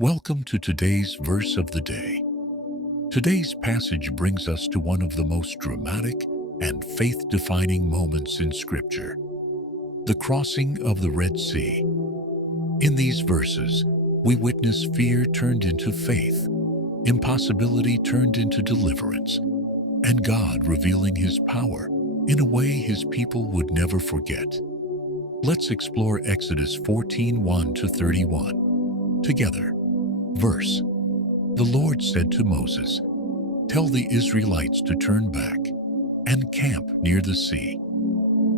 Welcome to today's verse of the day. Today's passage brings us to one of the most dramatic and faith-defining moments in Scripture, the crossing of the Red Sea. In these verses, we witness fear turned into faith, impossibility turned into deliverance, and God revealing His power in a way His people would never forget. Let's explore Exodus 14:1-31 together. Verse: The Lord said to Moses, "Tell the Israelites to turn back and camp near the sea."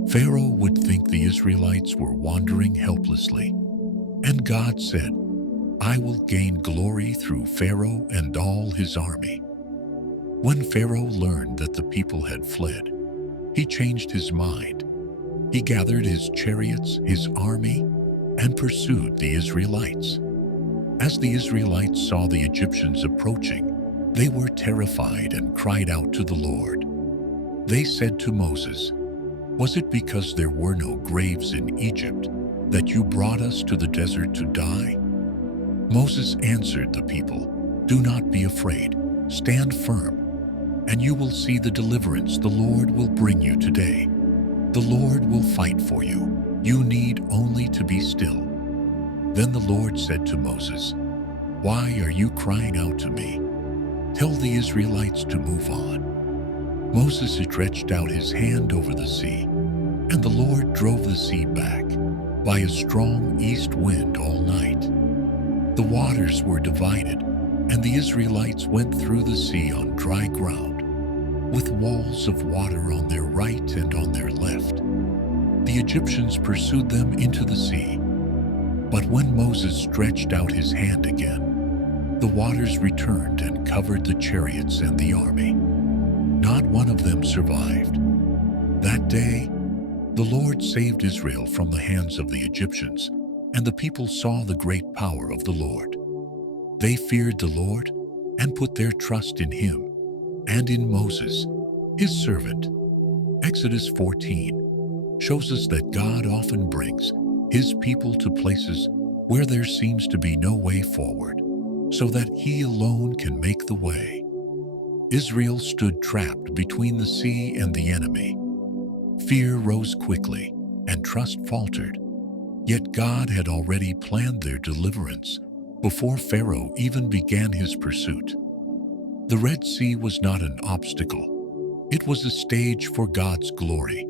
Pharaoh would think the Israelites were wandering helplessly, and God said, "I will gain glory through Pharaoh and all his army." When Pharaoh learned that the people had fled, he changed his mind. He gathered his chariots, his army, and pursued the Israelites. As the Israelites saw the Egyptians approaching, they were terrified and cried out to the Lord. They said to Moses, "Was it because there were no graves in Egypt that you brought us to the desert to die?" Moses answered the people, "Do not be afraid. Stand firm, and you will see the deliverance the Lord will bring you today. The Lord will fight for you. You need only to be still." Then the Lord said to Moses, "Why are you crying out to me? Tell the Israelites to move on." Moses stretched out his hand over the sea, and the Lord drove the sea back by a strong east wind all night. The waters were divided, and the Israelites went through the sea on dry ground, with walls of water on their right and on their left. The Egyptians pursued them into the sea. But when Moses stretched out his hand again, the waters returned and covered the chariots and the army. Not one of them survived. That day, the Lord saved Israel from the hands of the Egyptians, and the people saw the great power of the Lord. They feared the Lord and put their trust in Him and in Moses, His servant. Exodus 14 shows us that God often brings His people to places where there seems to be no way forward, so that He alone can make the way. Israel stood trapped between the sea and the enemy. Fear rose quickly, and trust faltered. Yet God had already planned their deliverance before Pharaoh even began his pursuit. The Red Sea was not an obstacle. It was a stage for God's glory.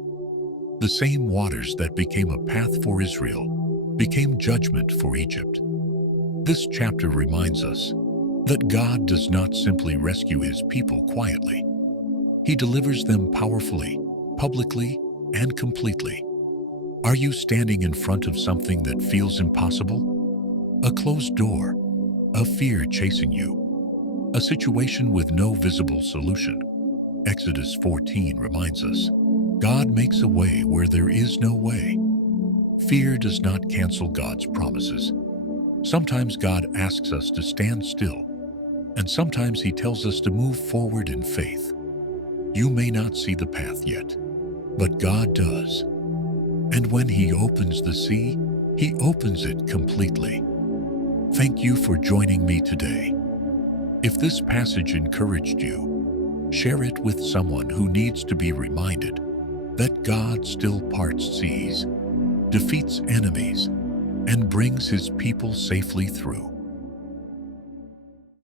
The same waters that became a path for Israel became judgment for Egypt. This chapter reminds us that God does not simply rescue His people quietly. He delivers them powerfully, publicly, and completely. Are you standing in front of something that feels impossible? A closed door, a fear chasing you, a situation with no visible solution? Exodus 14 reminds us, God makes a way where there is no way. Fear does not cancel God's promises. Sometimes God asks us to stand still, and sometimes He tells us to move forward in faith. You may not see the path yet, but God does. And when He opens the sea, He opens it completely. Thank you for joining me today. If this passage encouraged you, share it with someone who needs to be reminded that God still parts seas, defeats enemies, and brings His people safely through.